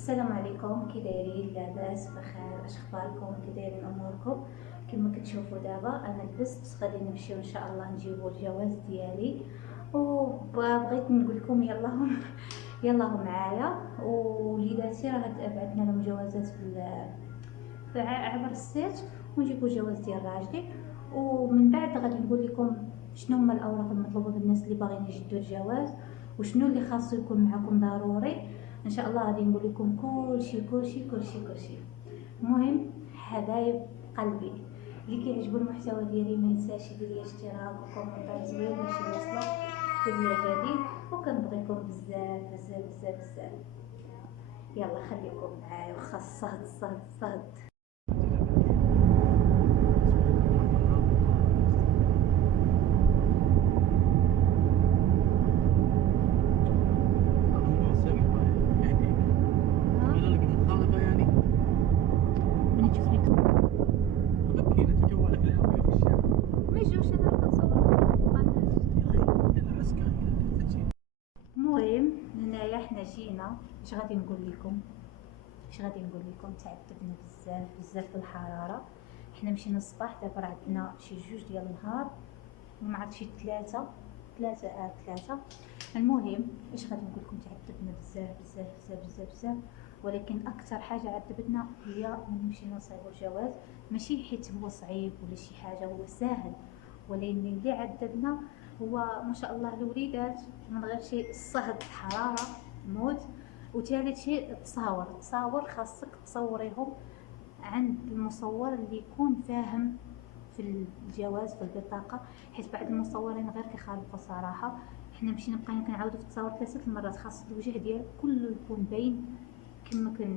السلام عليكم، كي دايرين؟ لاباس بخير؟ اش اخباركم؟ كي دايرين اموركم؟ كما كتشوفوا دابا انا لبست، غادي نمشيو ان شاء الله نجيبو الجواز ديالي، وبغيت نقول لكم يلا معايا. وليداتي راه بعثنا لهم جوازات عبر السيت، ونجيبو الجواز ديال راجلي. ومن بعد غادي نقول لكم شنو هما الاوراق المطلوبه بالناس اللي باغيين يجدوا الجواز، وشنو اللي خاصو يكون معكم ضروري. ان شاء الله غادي نقول لكم كلشي. المهم حبايب قلبي، اللي كيعجبو المحتوى ديالي ما ينساش يدير لي اشتراك وكومنتار زوين باش يوصلو كل جديد، وكنبغيكم بزاف. يلا خليكم معايا وخا الصهد. المهم هنايا حنا جينا، اش غادي نقول لكم تعذبنا بزاف بالحراره. حنا مشينا الصباح، دابا راه عندنا شي 2 ديال النهار، ما عرفت شي 3. المهم اش غادي نقول لكم، تعذبنا بزاف. ولكن اكثر حاجه عذبتنا هي ملي مشينا نصايبوا الجواز. ماشي حيت هو صعيب ولا شي حاجه، هو ساهل، ولكن اللي عذبنا هو ما شاء الله الوليدات من غير شي الصهد، حراره، موت. وثالث شيء التصاور خاصك تصوريهم عند المصور اللي يكون فاهم في الجواز في البطاقه، حيت بعض المصورين غير كيخالفوا صراحه. حنا مشينا بقينا كنعاودوا في التصاور 3 المرات، خاص الوجه ديالك كله يكون باين كما كنا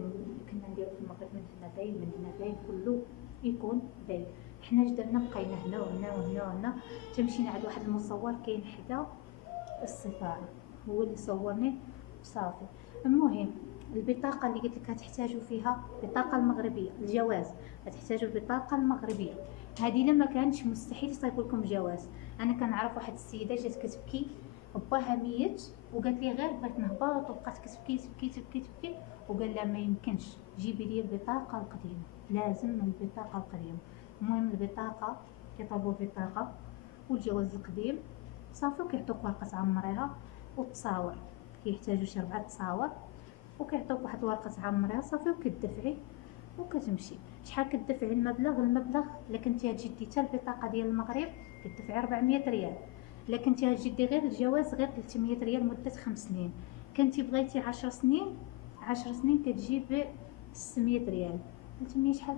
نديرو في المغرب، من هنا باين من هنا باين، كله يكون باين. حنا جدرنا بقينا هنا وهنا تمشينا عند واحد المصور كاين حدا السفاره، هو اللي صورني صافي. المهم البطاقه اللي قلت لك هتحتاجوا فيها بطاقه المغربيه، الجواز هتحتاجوا البطاقه المغربيه. هذه لما كانش مستحيل يصايبوا لكم جواز. انا كنعرف واحد السيده جات كتبكي، باها ميت، وقالت لي غير بغيت نهبط، وبقات تبكي وقال لها ما يمكنش، جيبي لي البطاقه القديمه، لازم البطاقه القديمه. المهم البطاقه، كيطلبوا البطاقه والجواز القديم صافي، وكيعطوك ورقه تعمريها والتصاور، كيحتاجوا شي 4 تصاور، وكيعطوك واحد الورقه تعمريها صافي، وكتدفعي وكتمشي. شحال كتدفعي؟ المبلغ الا كنتي غتجدي حتى البطاقه ديال المغرب كتدفعي 400 ريال، الا كنتي غتجدي غير الجواز غير 300 ريال مده 5 سنين، كنتي بغيتي 10 سنين كتجيب 600 ريال. 300 شحال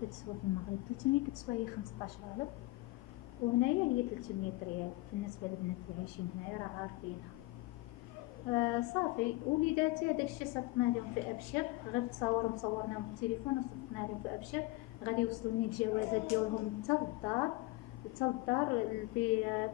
كتسوى في المغرب؟ 300 كتسوى هي 15000، وهنايا هي 300 ريال. بالنسبه للبنات اللي عايشين هنايا راه عارفينها. صافي وليداتي داكشي صيفطنا لهم في ابشر، غير تصاورهم صورناهم بالتليفون وصيفطنا لهم في ابشر. غادي يوصلوني الجوازات ديالهم حتى للدار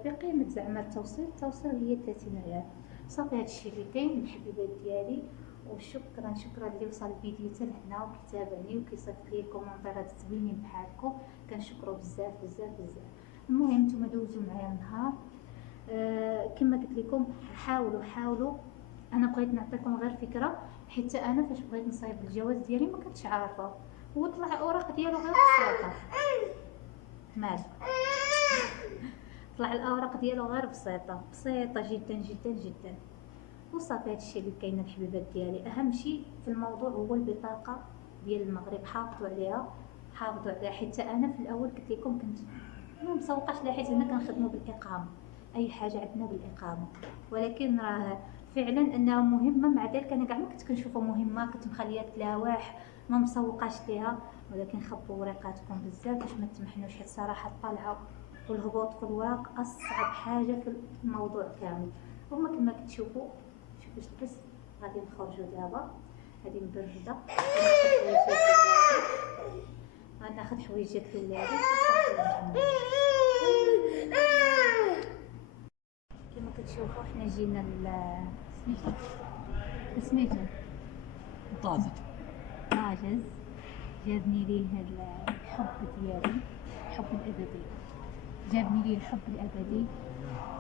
بقيمه زعما التوصيل هي 30 ريال. صافي هادشي اللي كاين الحبيبات ديالي، وشكرا اللي وصل الفيديو حتى لهنا وكيتابعني وكيصيفط لي كومونتيرات زوينين بحالكم، كنشكرو بزاف. المهم نتوما دوزو معايا النهار. كما قلت لكم حاولوا. انا بغيت نعطيكم غير فكره، حيت انا فاش بغيت نصايب الجواز ديالي ما كنتش عارفه، هو طلع الاوراق ديالو غير بسيطه. مالك؟ طلع الاوراق ديالو غير بسيطه جدا. وصافي هادشي اللي كاين الحبيبات ديالي. اهم شيء في الموضوع هو البطاقه ديال المغرب، حافظوا عليها حيت انا في الاول قلت لكم كنت ما مسوقاش لها، حيت هنا كنخدموا بالاقامه، اي حاجه عندنا بالاقامه، ولكن راه فعلا انها مهمه. مع ذلك انا كاع ما كنت كنشوفها مهمه، كنت مخليها تلاواح ما مسوقاش ليها، ولكن خبوا ورقاتكم بزاف باش ما تمحنوش، حيت صراحه الطلعه والهبوط في الوراق اصعب حاجه في الموضوع كامل. هما كما كتشوفوا شوفوا لبس. غادي نخرجوا دابا، هذه مبرده، غناخذ حويجات لولادي كما كتشوفوا. حنا جينا سميتو طازج طاجز، جابني ليه الحب ديالي، الحب الابدي، جابني ليه الحب الابدي،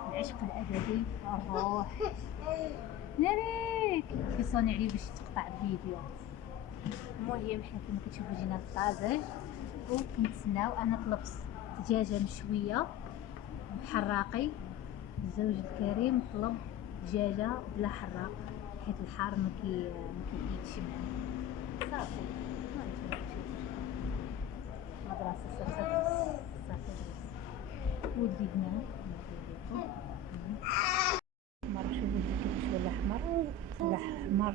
العشق الابدي، الروح ناريك كيصوني عليه باش تقطع الفيديو. المهم حنا كما كتشوفوا جينا للطازج وكنتسناو. انا طلبت دجاجه مشويه بحراقي، الزوج الكريم طلب دجاجه بلا حراق حيت الحار ما كيجيش معاه. صافي مدرسه صافي ولدي هنا احمر. شوفوا ولدي كيفاش ولا احمر ولا احمر.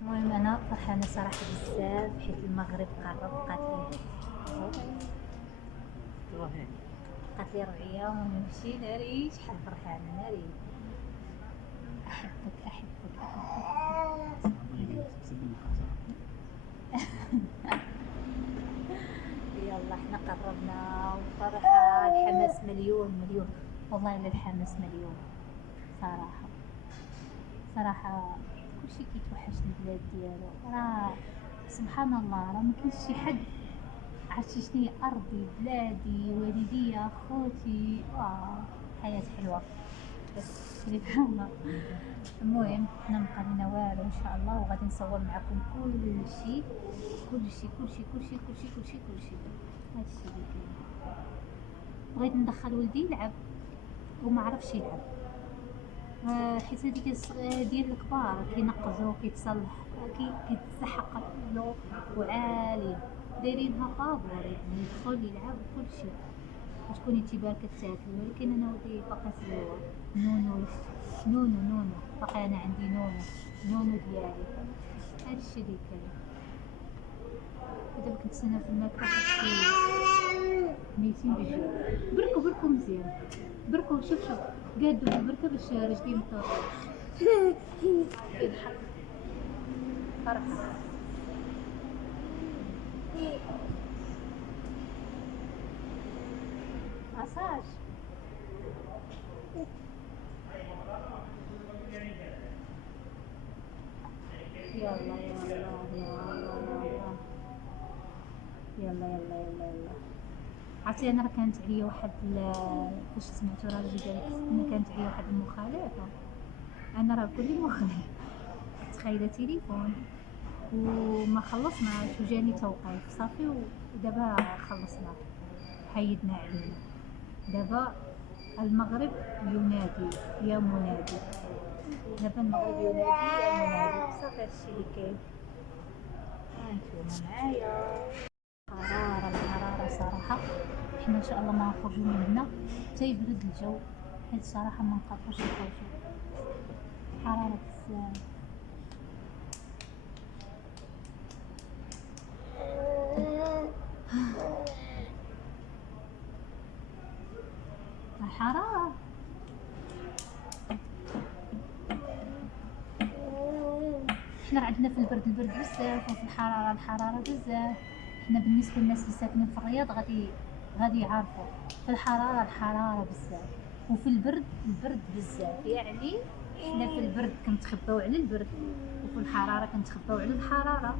المهم انا فرحانه صراحه بزاف حيت المغرب قرب. قالت لي ربيع ونمشي ناري. شحال فرحانه ناري. احبك احبك احبك. يلا حنا قربنا وفرحه. الحماس مليون والله الا الحماس مليون صراحه كلشي كيتوحش البلاد ديالو. راه سبحان الله راه مكاينش شي حد عرفتي شنو هي ارضي بلادي والديا خوتي. حياه حلوه سبحان الله. المهم حنا مبقى لينا والو ان شاء الله، وغادي نصور معكم كلشي هادشي اللي كاين. بغيت ندخل ولدي يلعب وما عرفش يلعب حيت هذيك ديال الكبار كينقزو كيتصلح كيتسحق له وعالي دايرينها طابور يدخل يلعب وكلشي وتكوني تيباركه تاكل. ولكن انا ولدي باقي صغير. نونو باقي انا عندي نونو ديالي. هادشي اللي كاين. دابا كنتسنى في المكتب شي ميتين بالجوع. بركو مزيان بركو. شوف قادو في البركه باش رجلي مطوطه يضحك فرحه. مساج يلا. عرفتي انا راه كانت عليا واحد فاش سمعتو راجل قالك انا كانت عليا واحد المخالفه. انا راه كلي مخالفه. تخيله تليفون وما خلصناش وجاني توقيف صافي. ودابا خلصنا حيدنا عليه. دابا المغرب ينادي يا منادي. دابا المغرب ينادي يا منادي. صافي هادشي اللي كاين. هانتوما معايا. الحراره صراحه حنا ان شاء الله ما نخرجوا من هنا حتى يبرد الجو حيت صراحه ما نقدروش نخرجوا. حراره بزاف. الحراره حنا عندنا في البرد بزاف وفي الحراره بزاف. حنا بالنسبه للناس اللي ساكنين في الرياض غادي يعرفوا. في الحراره بزاف وفي البرد بزاف. يعني حنا في البرد كنتخباو على البرد وفي الحراره كنتخباو على الحراره.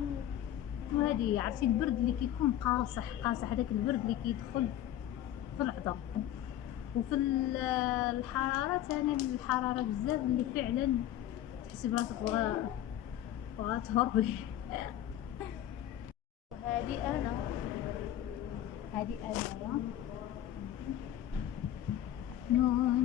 وهذه عرفتي البرد اللي كيكون قاصح هذاك البرد اللي كيدخل في العظم. وفي الحراره ثاني الحراره بزاف اللي فعلا تحسي براسك بغا تهربي. هذه انا نو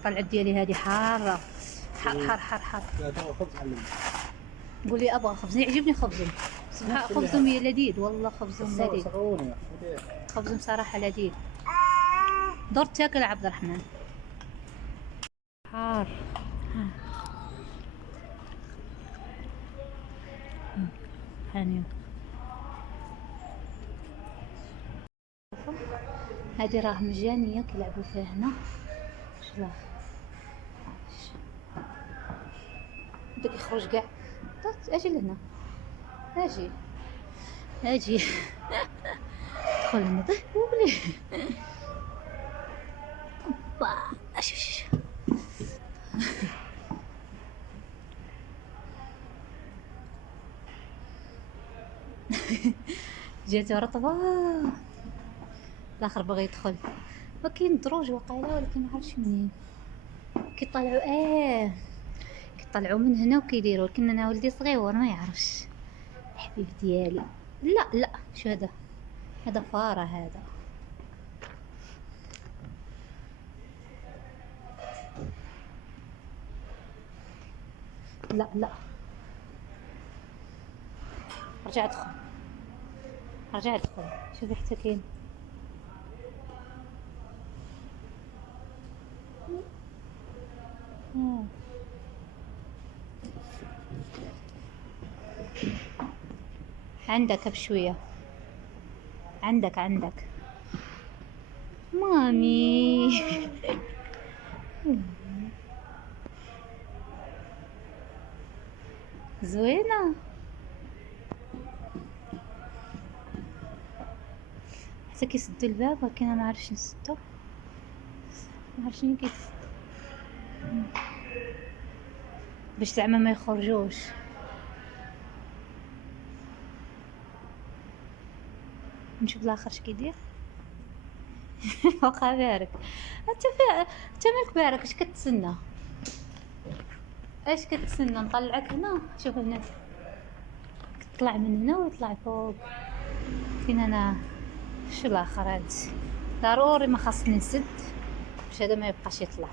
الطلعة ديالي هذه حارة حر حر حر حر. لا تبغى خبز علمني. قولي ابغى خبز، يعجبني خبزهم. خبزهم لذيذ والله، خبزهم لذيذ. صغروني. خبزهم صراحة لذيذ. دور تاكل عبد الرحمن. حار. حنين. هذه راه مجانية كيلعبوا فيها هنا. واش راه بدك يخرج كاع. اجي لهنا، اجي اجي. دخل هنا قولي. با اش جات رطبة. الاخر بغى يدخل، وكاين دروج وقيله ولكن ما عرفتش منين كيطلعوا. كيطلعوا من هنا وكيديروا، لكن انا ولدي صغير ما يعرفش. الحبيب ديالي. لا لا، شو هذا؟ هذا فاره هذا. لا لا، رجع ادخل، رجع ادخل. شوفي حتى كاين. عندك بشوية، عندك مامي. زوينة. حتى كيسدوا الباب ولكن انا ما عرفتش نسدو، ما عرفتش شنو كيتسد باش زعما ما يخرجوش. نشوف الاخر اش كيدير. وقع بارك. انت مالك بارك؟ اش كتسنى؟ اش كتسنى؟ نطلعك هنا. شوف هنا كطلع من هنا ويطلع فوق. فين انا؟ شو الاخر هاد ضروري ما خاصني نسد باش هذا ما يبقاش يطلع.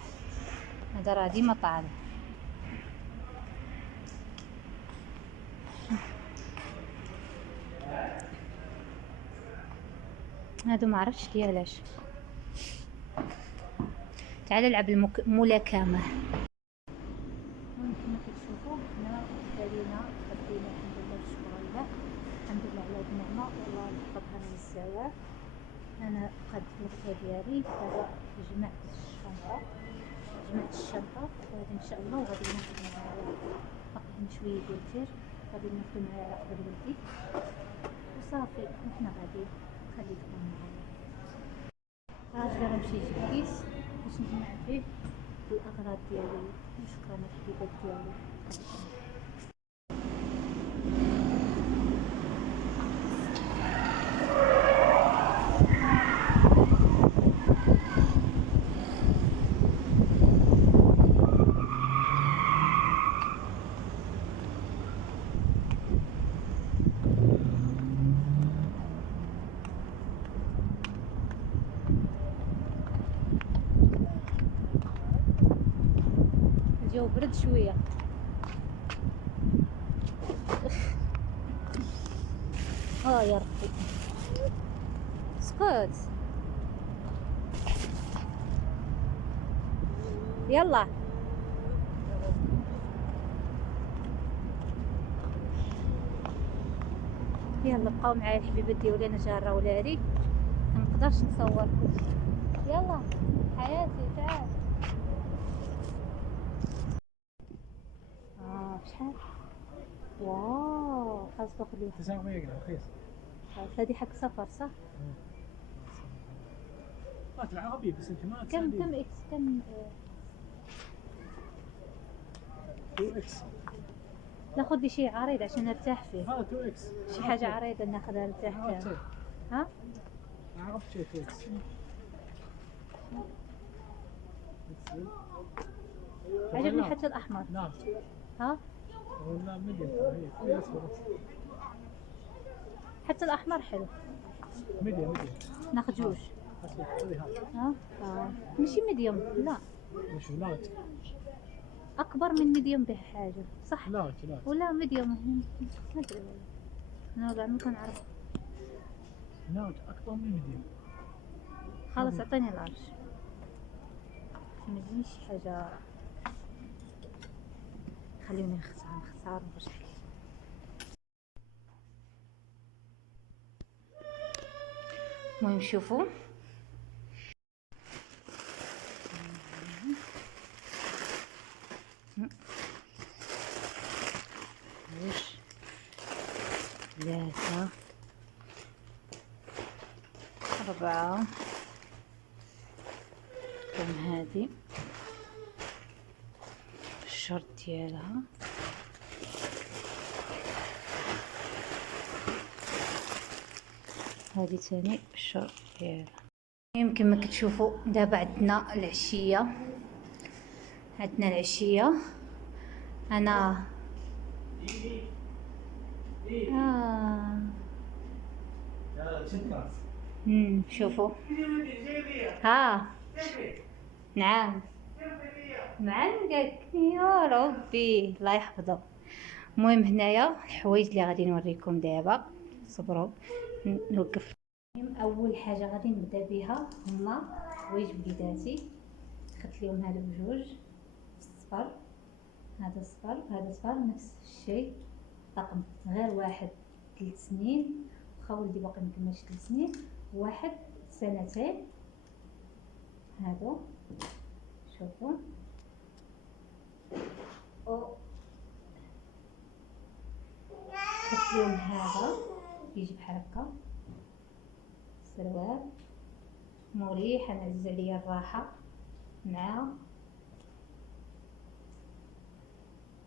هذا راه ديما طالع. هادو ما عرفتش ديالاش. تعال العب الملاكمة. كما كتشوفوا حنا بدينا الحمد لله والشكر لله. الحمد لله على هاد النعمة والله يحفظها من الزواج. انا قد الغدا ديالي دابا جمعت الشنطة وغادي ان شاء الله وغادي ناخذ معايا باقي شوية ديال الدجاج غادي ناخذ معايا على قبل ولدي وصافي وحنا غادي خليكم معايا. عاد دابا نمشي نجيب كيس باش نجمع فيه الاغراض ديالي. شكرا الحبيبات ديالي. الجو برد شويه. يا ربي اسكت. يلا يلا بقاو معايا الحبيبات ديالي. انا جاره ولادي ما نقدرش نصور كلشي. يلا حياتي تعال. شحال؟ واو خلاص باخذ لي واحد. 900 جنيه رخيص. هذه حق سفر صح؟ ما تلعبي بس انت ما كم اكس كم 2 اكس. ناخذ لي شيء عريض عشان نرتاح فيه. هذا 2 اكس. شي حاجه عريضه ناخذها نرتاح فيها. ها؟ عرفت شيء 2 اكس. عجبني حتى الاحمر. نعم. ها؟ ولا ميديم هي اصفر. حتى الاحمر حلو. ميديم ناخذ جوج. اصفر هذه. ها؟ ماشي ميديوم لا. مش لارج. اكبر من ميديوم به حاجه صح لا لا. ولا ميديوم ما ادري والله انا قاعد ما كنعرف. لا اكبر من ميديم. خلاص اعطيني العرش ما يجينيش حاجه خليني نختار ونرجع لك. المهم شوفوا جوج 3 4 كم هذه الشرط ديالها هذه ثاني الشرط ديالها. يمكن ما كتشوفوا دابا عندنا العشيه انا شوفوا ها نعم معندك يا ربي الله يحفظه. المهم هنايا الحوايج اللي غادي نوريكم دابا صبروا نوقف. اول حاجه غادي نبدا بها هما حوايج وليداتي خدت لهم هادو بجوج صفر هذا صفر هذا صفر نفس الشيء رقم غير واحد 3 سنين واخا ولدي باقي مكملش 3 سنين واحد 2 سنين هادو شوفوا خدت لهم هذا يجي بحال هكا سروال مريح انا عزيز عليا الراحه مع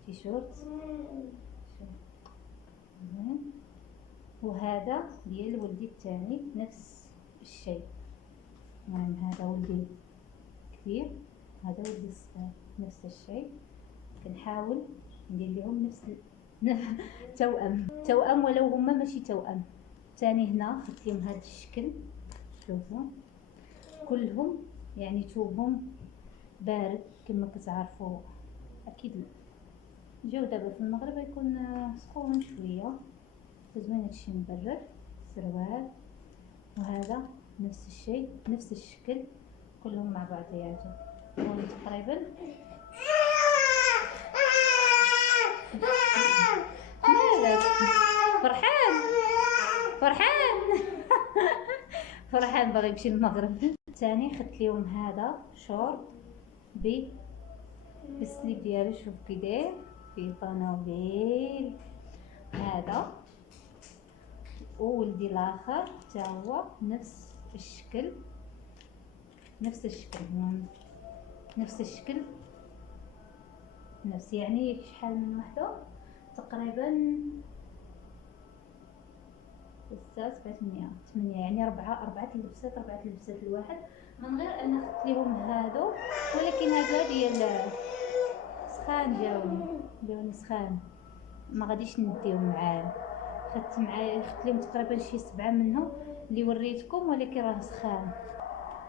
تيشورت وهذا ديال ولدي الثاني نفس الشيء. المهم هذا ولدي كبير هذا ولدي الصغير نفس الشيء. كنحاول ندير لهم نفس توأم ولو هما ماشي توأم. ثاني هنا خدت لهم هذا الشكل شوفوا كلهم يعني ثوبهم بارد كما كتعرفوا اكيد الجو دابا في المغرب يكون سخون شويه فزوين هادشي مبرد. سروال وهذا نفس الشيء نفس الشكل كلهم مع بعضياتهم تقريبا. مالك فرحان باغي يمشي للمغرب. ثاني خدت لهم هذا شورت بالسليب ديالو شوف كي داير فيه طونوبيل هذا. وولدي الاخر حتى هو نفس الشكل نفس يعني شحال من وحده تقريبا 6 7 8 يعني 4 لبسات الواحد من غير ان خدت لهم هادو ولكن هذا ديال سخان جاوني سخان ما غاديش نديهم معايا. خدت لهم تقريبا شي 7 منهم اللي وريتكم ولكن راه سخان.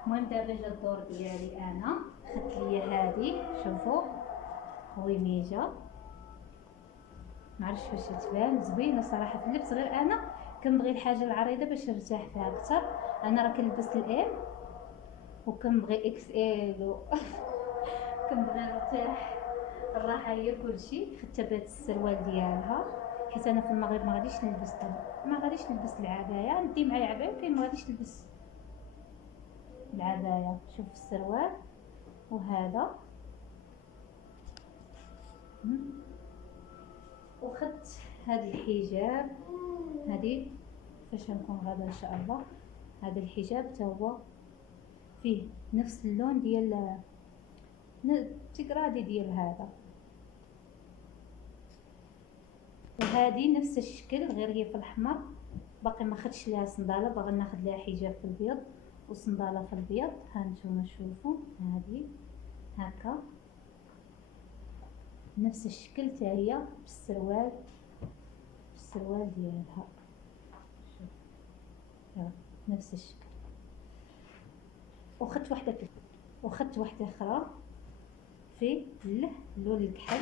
المهم دابا جا الدور ديالي انا خدت ليا هذه شوفوا خويميجه معرفتش واش تبان زوينه صراحه في اللبس غير انا كنبغي الحاجه العريضه باش نرتاح فيها اكثر. انا راه كنلبس الام وكنبغي اكس ال كنبغي نرتاح الراحه هي كلشي. خدت بهذا السروال ديالها حيت انا في المغرب ما غاديش نلبس العبايه ندي معايا عبايه ولكن ما غاديش نلبس العبايه. شوف السروال وهذا وخدت هذا الحجاب هذه فاش نكون غادا ان شاء الله. هذا الحجاب حتى هو فيه نفس اللون ديال التكرادي ديال هذا وهذه نفس الشكل غير هي في الاحمر باقي ما خدش ليها صنداله باغي ناخذ لها حجاب في البيض وصنداله في البيض. ها نتوما شوفوا هذه هكا نفس الشكل حتى هي بالسروال ديالها شوف نفس الشكل. وخدت واحده اخرى نصفي له لون الكحل.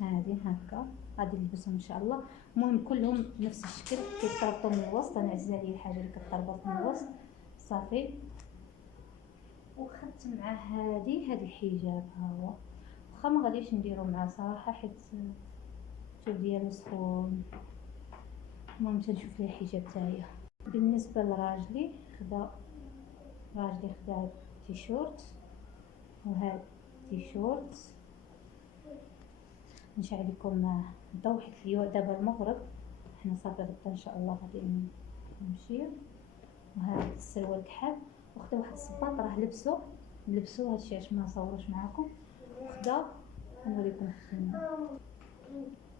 هذه هكا غادي نلبسهم ان شاء الله. المهم كلهم نفس الشكل كيتربطوا من الوسط. انا عزيزه لي الحاجه اللي كتربط من الوسط صافي. وخدت معاه هذا الحجاب ها هو، واخا ما غاديش نديرو معاه صراحه حيت الثوب ديالو سخون. المهم تنشوف ليه حجاب تاعي. بالنسبه لراجلي خدا هاد التيشورت وهاد التيشورت. نشعل لكم الضوء حيت اليوم دابا المغرب، حنا صافي غدا ان شاء الله غادي نمشيو. وهذا السروال كحل، وخدا واحد الصباط راه لبسو هادشي علاش ما صوروش معاكم. وخدا نوريكم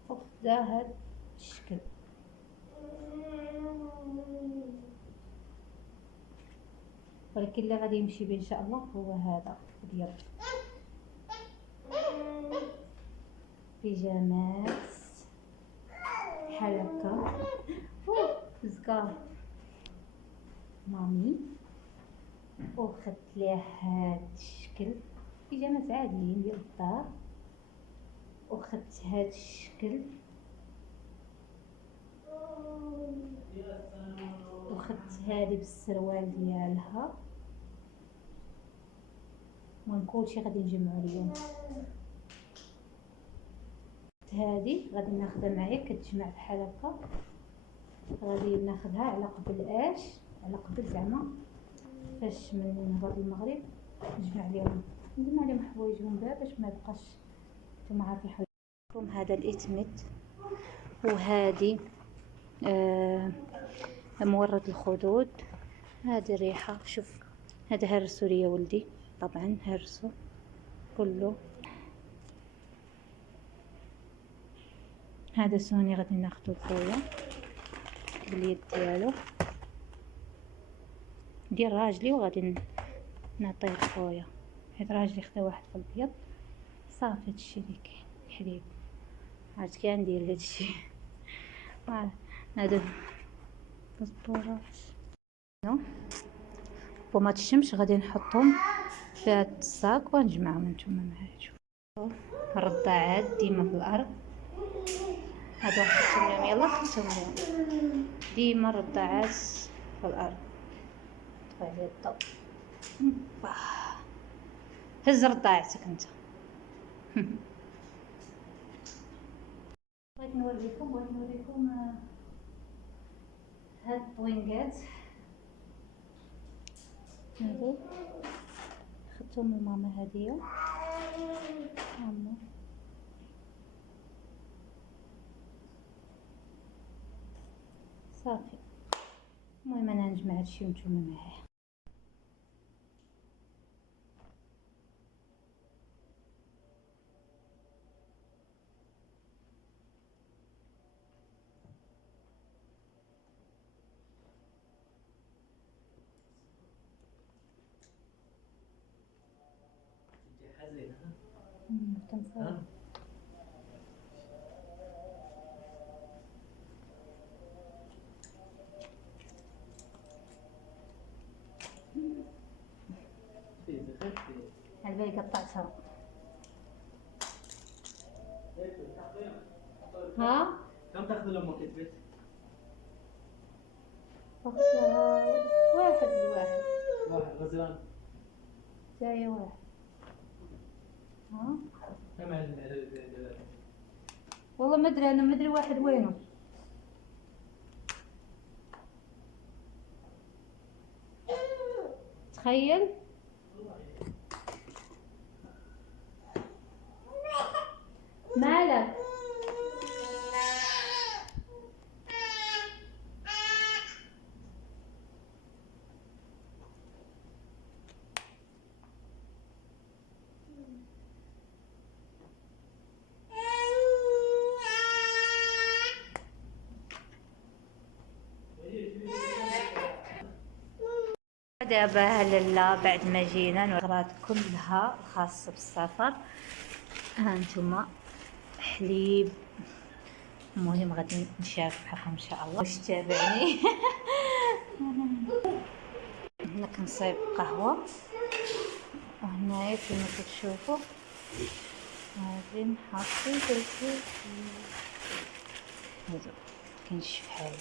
وخدا هاد الشكل. ولكن اللي غادي يمشي به ان شاء الله هو هذا ديال بيجامات بحال هكا. زكا مامي وخدت ليه هاد الشكل بيجامات عاديين ديال الدار. وخدت هاد الشكل وخدت هذه بالسروال ديالها. المهم كلشي غادي نجمعو اليوم. هذه غادي ناخذها معايا كتجمع بحال هكا. غادي ناخذها على قبل زعما فاش من نهبط المغرب نجمع لهم حوايجهم باش ما يبقاش. نتوما عارفين حوايجكم. هذا الاتمت وهذه مورد الخدود. هذه الريحه شوف، هذا هرسو ليا ولدي طبعا هرسو كله. هذا سوني غادي ناخدو لخويا باليد ديالو ديال راجلي، وغادي نعطيه لخويا حيت راجلي خدا واحد في الابيض صافي. هادشي اللي كاين الحليب عاد كندير هادشي. هادو باسبورات بومات الشمس غادي نحطهم في هاد الصاك ونجمعهم. نتوما معايا شوفوا الرضاعات ديما في الارض. هادو خدتهم لهم، يلا خدتهم لهم ديما الرضاعات في الارض. طفي عليه الضوء. هز رضاعتك انت. بغيت نوريكم هاد الطوينكات. هادو خدتهم من ماما هديه. صافي. المهم انا نجمع هادشي وانتوما معايا. تنفع. على بالي قطعتها. ها كم تاخذ لامك البيت؟ اختها واحد غزلان جاية واحد. ها كم والله ما ادري، انا ما ادري واحد وينه. تخيل مالك. دابا لالا بعد ما جينا الأغراض كلها خاصة بالسفر. ها انتما حليب. المهم غادي نشارك معكم ان شاء الله واش تابعني. هنا كنصايب قهوه، وهنايا كما كتشوفوا هادي نحطو درتو هذا كنشف حالي.